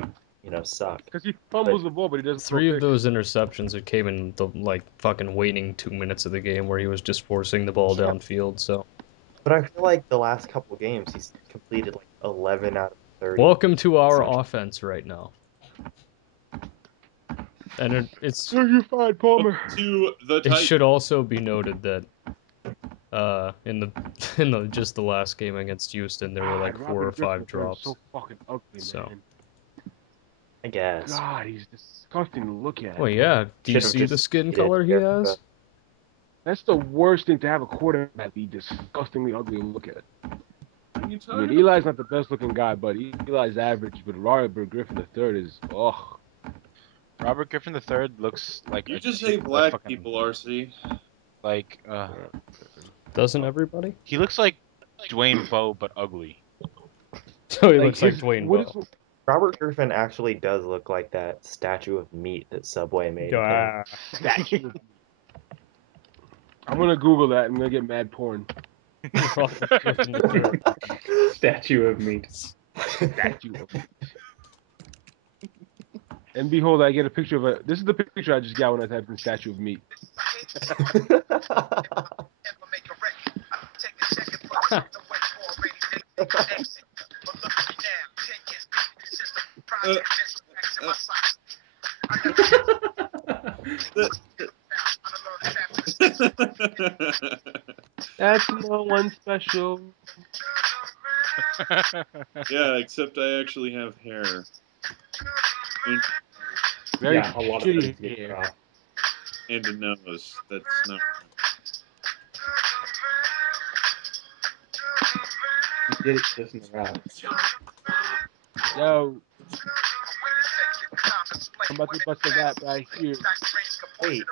suck. Because he fumbles the ball, but he doesn't throw 3 of picks. those interceptions that came in the fucking waiting 2 minutes of the game where he was just forcing the ball downfield. So But I feel like the last couple games he's completed like 11 out of 30. welcome to our offense right now. And it's So you find Palmer. To the it Titans. should also be noted that in the just the last game against Houston there were like God, 4 or Robert 5 Griffin is drops. So fucking ugly, So. man. I guess. God, he's disgusting to look at. Well, yeah. Do you Should've see the just skin hated color he Erica. has? That's the worst thing to have a quarterback be disgustingly ugly to look at. What are you I talking mean, about? Eli's not the best looking guy, but Eli's average. But Robert Griffin III is Robert Griffin III looks like You a just cheap- say a black fucking- people, RC. Like Doesn't everybody? he looks like Dwayne Bowe but ugly. So he looks like his- Dwayne what Bowe. is- Robert Griffin actually does look like that statue of meat that Subway made. of him. Ah. statue of meat. I'm gonna Google that. I'm gonna get mad porn. Robert Griffin III. statue of meat. Statue of meat. And behold, I get a picture of a. This is the picture I just got when I typed in statue of meat. That's no one special. Yeah, except I actually have hair. Very Yeah, a lot of shitty things get hair. cut off. And a nose. That's not You did it just in the route. Yo. I'm about to bust a rap right here. Wait,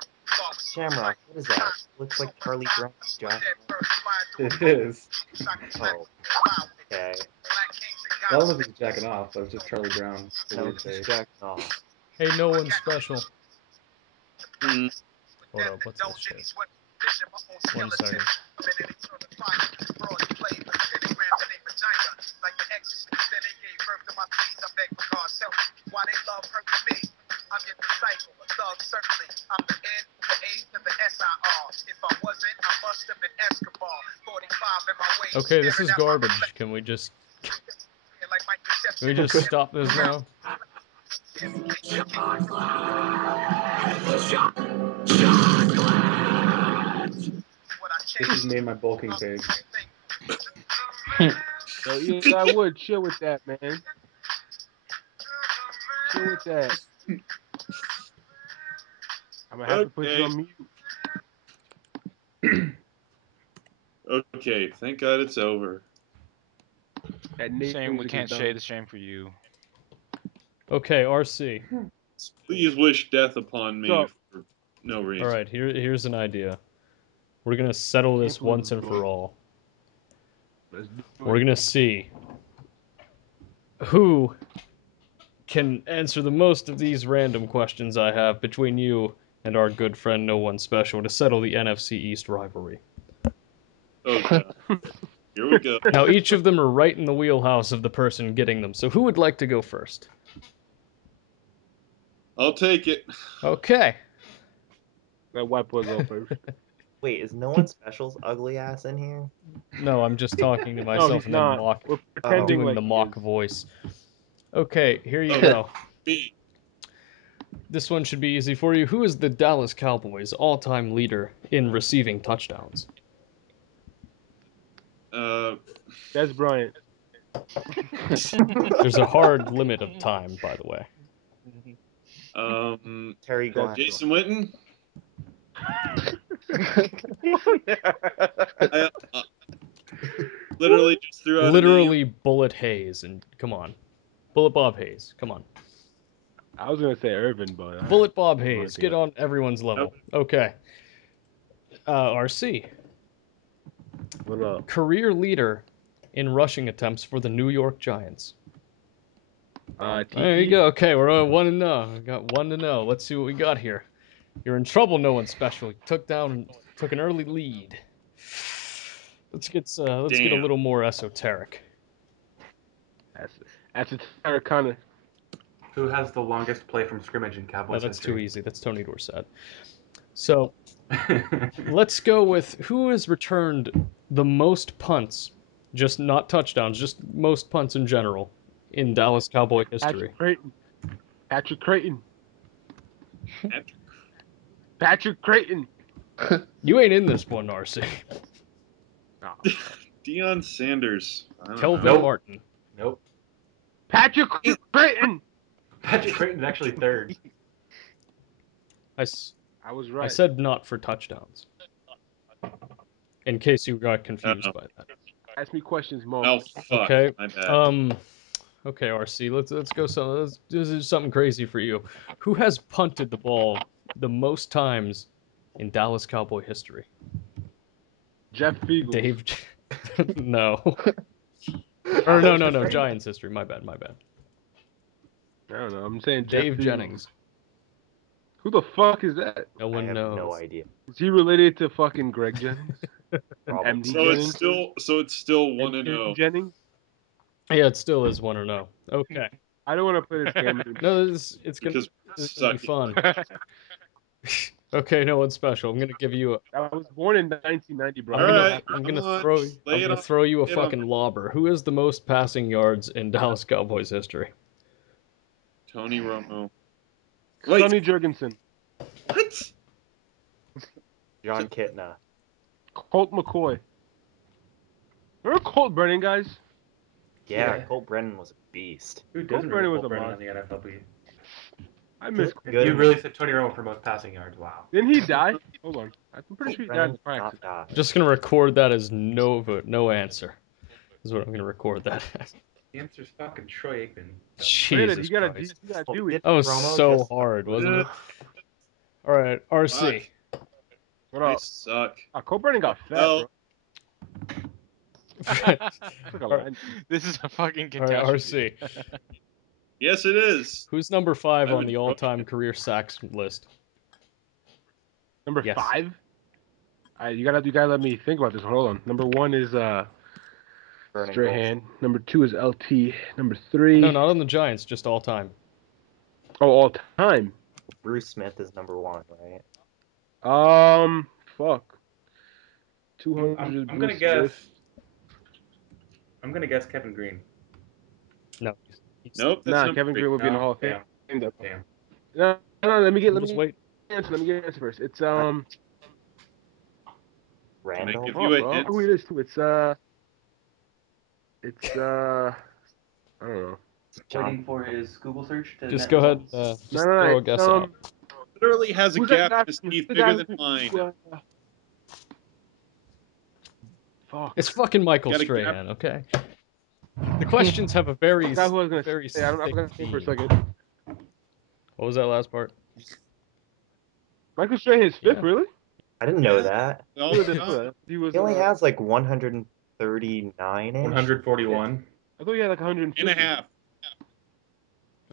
Shamrock, what is that? Looks like Charlie Brown's jacket. It is. Oh, okay. I don't know if he's jacking off, but it's just Charlie Brown. No, Weird he's face. jacking off. Hey, no one's special. Hmm. Hold up, what's this shit? 1 second. Okay, this is garbage. Can we just stop this now? This has made my bulking page. Yo, yeah, I would chill with that, man. Chill with that. I'm gonna have to put you on mute. Okay, thank God it's over. That Nate Shame we music can't is done. shade the shame for you. Okay, RC. Please wish death upon me So- for no reason. All right, here's an idea. We're gonna settle this once and for all. Let's do it. We're gonna see who can answer the most of these random questions I have between you and our good friend No One Special to settle the NFC East rivalry. Oh, God. Here we go. Now, each of them are right in the wheelhouse of the person getting them. So, who would like to go first? I'll take it. Okay. Let white boy go first. Wait, is no one special's ugly ass in here? No, I'm just talking to No, myself he's in the not. mock, We're pretending doing like the he mock is. voice. Okay, here you Oh. go. Me. This one should be easy for you. Who is the Dallas Cowboys' all-time leader in receiving touchdowns? That's Bryant. There's a hard limit of time, by the way. Terry Glenn. Jason Witten. Literally just threw out Literally Bullet Hayes, and come on. Bullet Bob Hayes, come on. I was gonna say Irvin, but Bullet Bob Hayes, get on everyone's level. Okay. RC. What up? Career leader in rushing attempts for the New York Giants. There you go. Okay, we're on 1-0. We got 1-0. Let's see what we got here. You're in trouble, No One Special. You took an early lead. Let's get a little more esoteric. That's a terror kind of. Who has the longest play from scrimmage in No, Cowboys that's history? too easy. That's Tony Dorsett. So let's go with who has returned the most punts, just not touchdowns, just most punts in general in Dallas Cowboy history. Patrick Creighton. You ain't in this one, RC. No. Deion Sanders. I don't Kelvin know. Martin. Nope. Patrick Creighton. Patrick Creighton's actually third. I was right. I said not for touchdowns. In case you got confused by that. Ask me questions, Mo. Oh, fuck. Okay. My bad. Okay, RC. Let's go. Let's do something crazy for you. Who has punted the ball the most times in Dallas Cowboy history? Jeff Fiegel. Dave. No. Or no. Giants history. My bad. I don't know. I'm saying Dave Jeff Fiegel. Jennings. Who the fuck is that? No I one have knows. no idea. Is he related to fucking Greg Jennings? Probably. MD So Jennings? it's still 1-0. Jennings? Yeah, it still is 1-0. Okay. I don't want to play this game anymore. No, it's gonna Because be suck it. fun. Okay, no one special. I'm gonna give you a. I was born in 1990, bro. I'm All gonna, right, I'm come gonna on, throw, lay I'm it gonna on- throw you a lay it on fucking me. lobber. Who has the most passing yards in Dallas Cowboys history? Tony Romo. Wait, Sonny Jurgensen. what? John Kitna. Colt McCoy. Remember Colt Brennan, guys? Yeah, Yeah. Colt Brennan was a beast. Who Colt doesn't Brennan remember was Cole a Brennan on monster. the NFLB? I miss. Good. You Good. really said Tony Romo for most passing yards. Wow. Didn't he die? Hold on. I'm pretty Colt sure he died Brennan in did practice. not die. I'm just gonna record that as no vote, no answer. Is what I'm gonna record that as. The answer's fucking Troy Aikman. Jesus You gotta Christ. do it. That was Romo so just- hard, wasn't Uh, it? All right, RC. What I up? suck. Colt Brennan got fat, Well, bro. Took a All right. line. This is a fucking All right, catastrophe. RC. yes, it is. Who's number 5 I on would the throw- all-time career sacks list? Number Yes. 5. You gotta let me think about this one. Hold on. Number 1 is Burning Strahan. Number 2 is LT. Number 3. No, not on the Giants, just all-time. Oh, all time. Bruce Smith is number 1, right? Fuck. 200. I'm gonna Bruce guess. Smith. I'm gonna guess Kevin Green. No. Nope, that's Nah, number Kevin 3. Green would be in the No, Hall of Fame. damn. No, let me Just get wait. answer. Let me get answer first. It's Can I Randall. give oh, you a bro, hint? who it is too. It's I don't know. Waiting for his Google search to Just net go ahead. results. Just No, throw a it's, guess out. Literally has a Who's that gap guy? in his Who's teeth the bigger guy than mine. Fuck. It's fucking Michael Gotta Strahan, okay? The questions have a very, The guy who I was gonna very say. I thick forgot his name for a theme. second. What was that last part? Michael Strahan's fifth, Yeah. really? I didn't know Yeah. that. Oh, I didn't know that. He was. He only has like 139 -ish. 141. I thought he had like 150. and a half.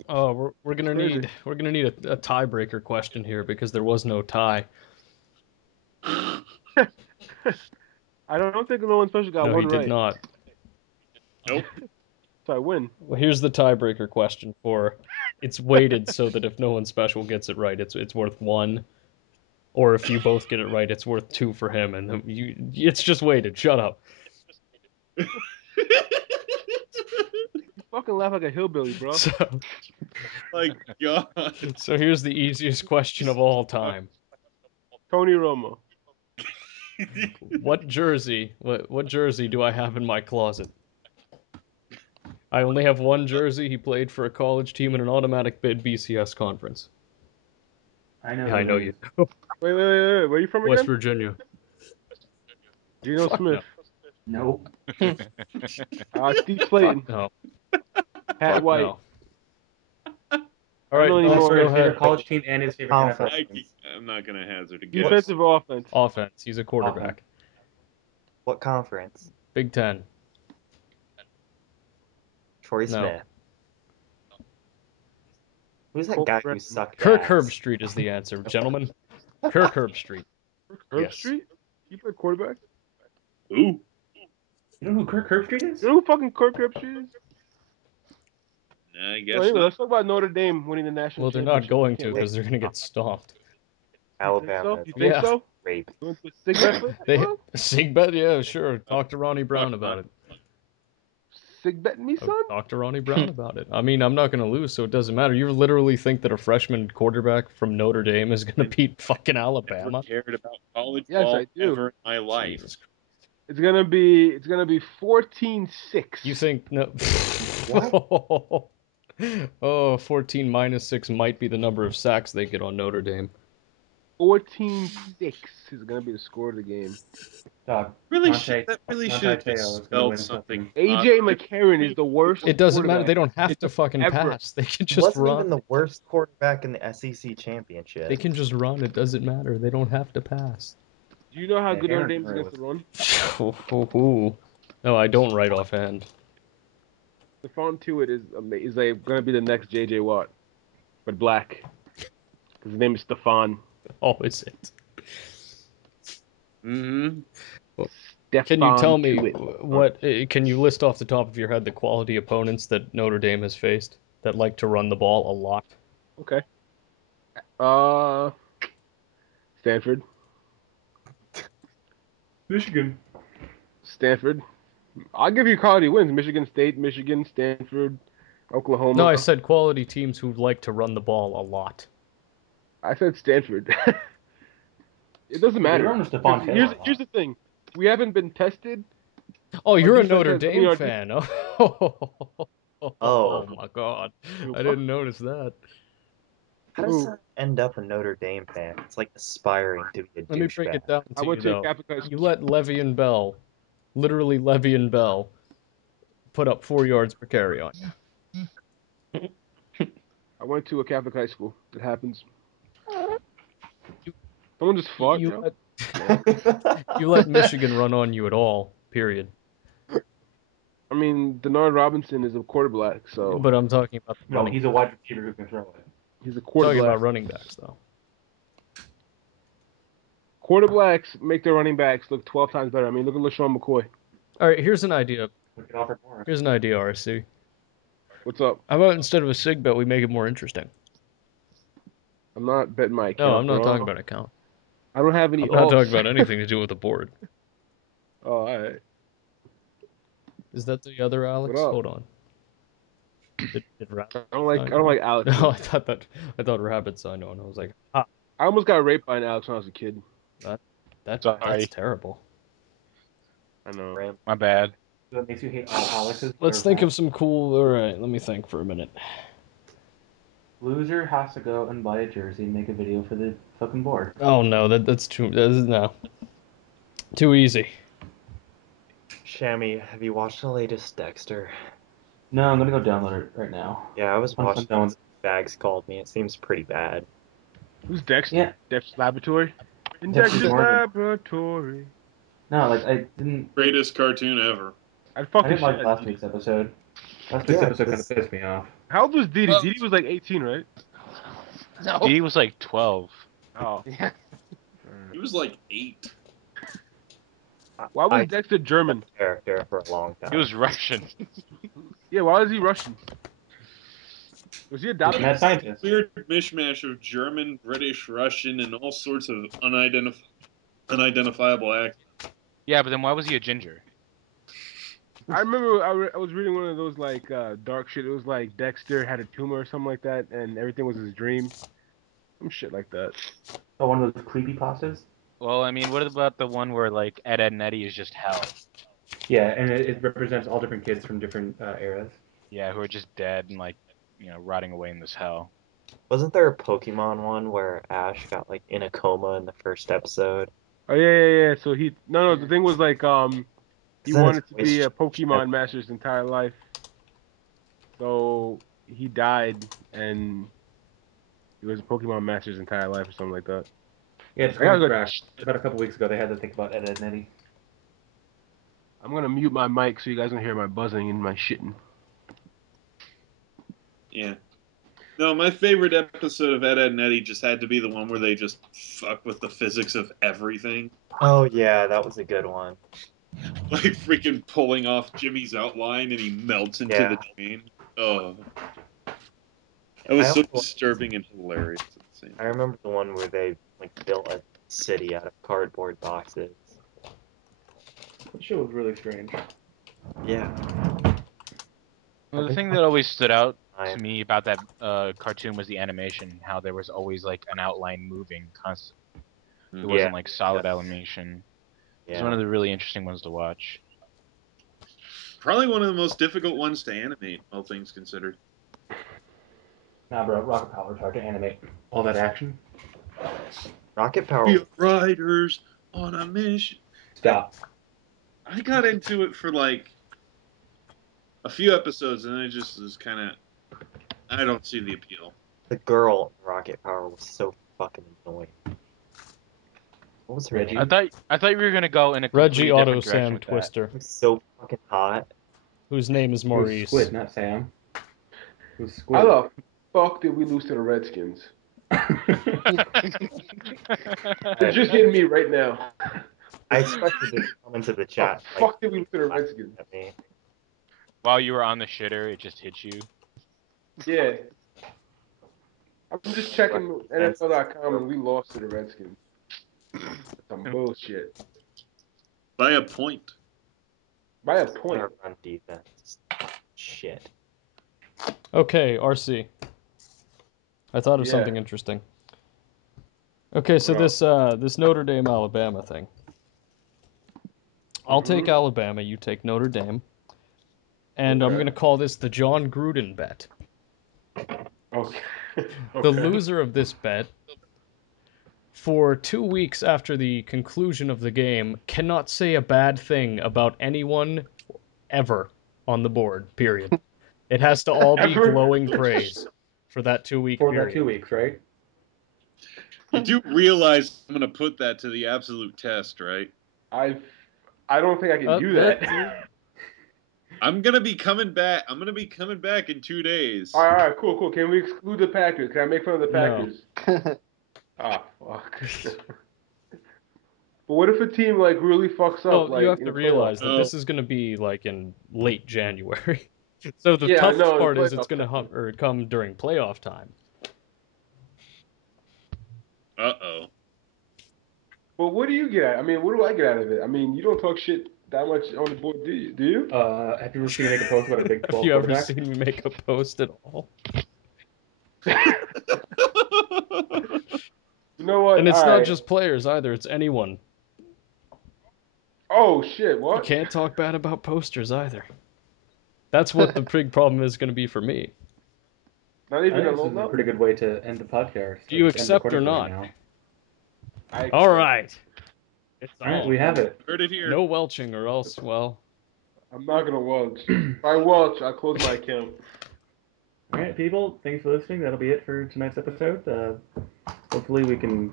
Oh, we're gonna Crazy. need a tiebreaker question here because there was no tie. I don't think no one special got No, one he right. did not. Nope. So I win. Well, here's the tiebreaker question for. It's weighted so that if no one special gets it right, it's worth 1, or if you both get it right, it's worth 2 for him, and it's just weighted. Shut up. You fucking laugh like a hillbilly, bro. My God. So here's the easiest question of all time. Tony Romo. What jersey do I have in my closet? I only have one jersey. He played for a college team in an automatic bid BCS conference. I know. I know you. Wait. Where are you from West again? Virginia. Geno Fuck Smith. Nope. Steve Slayton. Fuck no. Pat Fuck White. no. I All right, don't know let's anymore. go His favorite ahead. college team and his favorite NFL Conference. team. I'm not gonna hazard a guess. Defensive offense. Offense. He's a quarterback. What conference? Big Ten. Troy No. Smith. Who's that Colt guy who Brennan. sucked Kirk ass? Herbstreit is the answer, gentlemen. Kirk Herbstreit. Herb Yes. Street? You play quarterback? Ooh. You know who Kirk Herbstreit is? You know who fucking Kirk Herbstreit is? I guess Anyway, not. let's talk about Notre Dame winning the national Well, they're championship. not going I to can't wait. because they're going to get stomped. Alabama. You think Yeah. so? Rape. You want to sig bet for that? They Huh? Sig bet, yeah, sure. Talk to Ronnie Brown about it. Sig betting me, son? Talk to Ronnie Brown about it. I mean, I'm not going to lose, so it doesn't matter. You literally think that a freshman quarterback from Notre Dame is going to beat fucking Never Alabama? cared about college Yes, ball I do. ever in my life. Jesus. It's gonna be 14-6. You think no? Oh, 14 minus 6 might be the number of sacks they get on Notre Dame. 14-6 is gonna be the score of the game. Dog. Really Monte- that really Monte should have Teo just is gonna spelled win something. AJ McCarron is the worst. It doesn't matter. quarterback They don't have to fucking ever. pass. They can He just wasn't run. even the worst quarterback in the SEC championship. They can just run. It doesn't matter. They don't have to pass. Do you know how Yeah, good Notre Aaron Dame is Murray against the run? No, I don't write offhand. Stephon Tuitt is like gonna be the next JJ Watt, but black. 'Cause his name is Stephon. Oh, is it? Mm-hmm. Can you tell me Tuitt. what? Can you list off the top of your head the quality opponents that Notre Dame has faced that like to run the ball a lot? Okay. Stanford. Michigan. Stanford. I'll give you quality wins. Michigan State, Michigan, Stanford, Oklahoma. No, I said quality teams who like to run the ball a lot. I said Stanford. It doesn't They matter. run with Stephon Because Taylor a here's the thing. We haven't been tested. Oh, you're a defense Notre has- I mean, Dame our fan. Oh Oh. my God. I didn't notice that. How does Ooh. that end up a Notre Dame fan? It's like aspiring to be a Let me break douchebag. it down I to you, went to a though. Catholic high You school. let Le'Veon Bell, literally Le'Veon Bell, put up 4 yards per carry on you. I went to a Catholic high school. It happens. Someone just fought. You You know? You let Michigan run on you at all, period. I mean, Denard Robinson is a quarterback, so But I'm talking about the No, running. he's a wide receiver who can throw it. he's a Talking quarterback. about running backs, though. Quarterbacks make their running backs look 12 times better. I mean, look at LaShawn McCoy. All right, here's an idea. We could offer more. Here's an idea, RC. What's up? How about instead of a sig bet, we make it more interesting? I'm not betting my account. No, I'm not bro. talking about account. I don't have any. I'm not talking about anything to do with the board. Oh, all right. Is that the other Alex? What up? Hold on. Did Rabbit I don't sign like on? Alex. No, I thought Rabbit signed on. I was like, ah, I almost got raped by an Alex when I was a kid. that's Sorry. terrible. I know. Ram- My bad. So that makes you hate all Alex's. Let's think of some cool. All right, let me think for a minute. Loser has to go and buy a jersey and make a video for the fucking board. Oh no, that's too. No, too easy. Shammy, have you watched the latest Dexter? No, I'm gonna go download it right now. Yeah, I was Once I'm watching done it. with Bags called me. It seems pretty bad. Who's Dexter? Yeah. Dexter's Laboratory. In Dexter's Dexter's Morgan. Laboratory. No, like I didn't. Greatest cartoon ever. I'd I fucking didn't like shit. last week's episode. Last week's Yeah, episode kind of it's- pissed me off. How old was Didi? Well- Didi was like 18, right? No. He was like 12. Oh. Yeah. He was like 8. Why was I Dexter German? character for a long time. He was Russian. Yeah, why was he Russian? Was he adopted? Mad scientist. Weird mishmash of German, British, Russian, and all sorts of unidentifiable accents. Yeah, but then why was he a ginger? I remember I was reading one of those like dark shit. It was like Dexter had a tumor or something like that, and everything was his dream. Some shit like that. Oh, one of those creepypastas? Well, I mean, what about the one where like Ed, Ed, and Eddie is just hell? Yeah, and it represents all different kids from different eras. Yeah, who are just dead and like, rotting away in this hell. Wasn't there a Pokemon one where Ash got like in a coma in the first episode? Oh yeah. So he no. The thing was like he Then his wanted to voice be a changed. Pokemon master his entire life. So he died and he was a Pokemon master his entire life or something like that. Yeah, it's I gotta going go. crack. About a couple weeks ago, they had to think about Ed, Ed, and Eddie. I'm gonna mute my mic so you guys don't hear my buzzing and my shitting. Yeah. No, my favorite episode of Ed, Ed, and Eddie just had to be the one where they just fuck with the physics of everything. Oh yeah, that was a good one. Like freaking pulling off Jimmy's outline and he melts into Yeah. the train. Oh. That was I so also- disturbing and hilarious at the same I time. remember the one where they like built a city out of cardboard boxes. That show was really strange. Yeah. Well, the think thing that always stood out I- to me about that cartoon was the animation. How there was always like an outline moving constantly. It wasn't like solid Yes. animation. It was Yeah. one of the really interesting ones to watch. Probably one of the most difficult ones to animate, all things considered. Nah, bro, Rocket Power's hard to animate. All that action. Rocket Power. We are riders on a mission. Stop. I got into it for like a few episodes and I just was kind of, I don't see the appeal. The girl in Rocket Power was so fucking annoying. What was her Reggie? name? I thought you were gonna go in a Reggie completely Otto different direction Sam with that. Twister, She was so fucking hot. whose name is It was Maurice. Squid, not Sam. It was Squid. How the fuck did we lose to the Redskins? It's just hitting me right now. I expected it to come into the How chat. the fuck did we lose to the laughing Redskins? at me. While you were on the shitter, it just hit you. Yeah. I'm just checking NFL.com and we lost to the Redskins. Some bullshit. By a point. By a point. Our run defense. Shit. Okay, RC. I thought of Yeah. something interesting. Okay, so What this Notre Dame Alabama thing. I'll take Alabama, you take Notre Dame. And I'm Okay. going to call this the John Gruden bet. Okay. The loser of this bet, for 2 weeks after the conclusion of the game, cannot say a bad thing about anyone ever on the board, period. It has to all be Ever? glowing praise for that 2 week For period. that 2 weeks, right? You do realize I'm going to put that to the absolute test, right? I don't think I can do that. I'm going to be coming back. I'm going to be coming back in 2 days. All right, cool. Can we exclude the Packers? Can I make fun of the No. Packers? Ah, fuck. But what if a team like really fucks up? Well, you have in to the realize playoffs? that this is going to be like in late January. So the Yeah, I toughest know, part is playoff it's going to come during playoff time. Uh-oh. But what do you get at? I mean, what do I get out of it? I mean, you don't talk shit that much on the board, do you? Do you? Have you ever seen me make a post about a Big Have 12 you ever quarterback? seen me make a post at all? You know what? And it's All not right. just players either, it's anyone. Oh shit! You What? can't talk bad about posters either. That's what the big problem is going to be for me. Not I even think a this little is a note. pretty good way to end the podcast. Do you End the accept or recording for not? right now. I All accept. right. It's All right, on. we have it. Heard it here. No welching or else, well, I'm not gonna welch. If I welch, I close my account. All right, people, thanks for listening. That'll be it for tonight's episode. Hopefully we can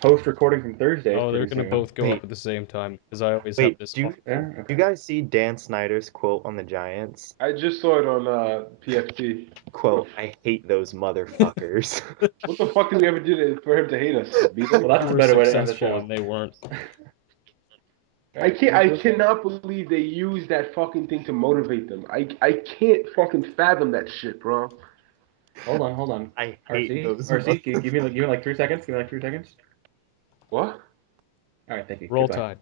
post recording from Thursday. oh, they're pretty going to soon. both go Wait. up at the same time because I always have Wait, this. do you, Yeah, do okay. you guys see Dan Snyder's quote on the Giants? I just saw it on PFT. Quote, I hate those motherfuckers. What the fuck did we ever do for him to hate us? Beat him? Well, that's We a were better way to end the successful show. and they weren't. All I right, can't. thanks I for listening. cannot believe they use that fucking thing to motivate them. I can't fucking fathom that shit, bro. Hold on. I hate RC, those RC, give me like 3 seconds. Give me like 3 seconds. What? All right, thank you. Roll Goodbye. Tide.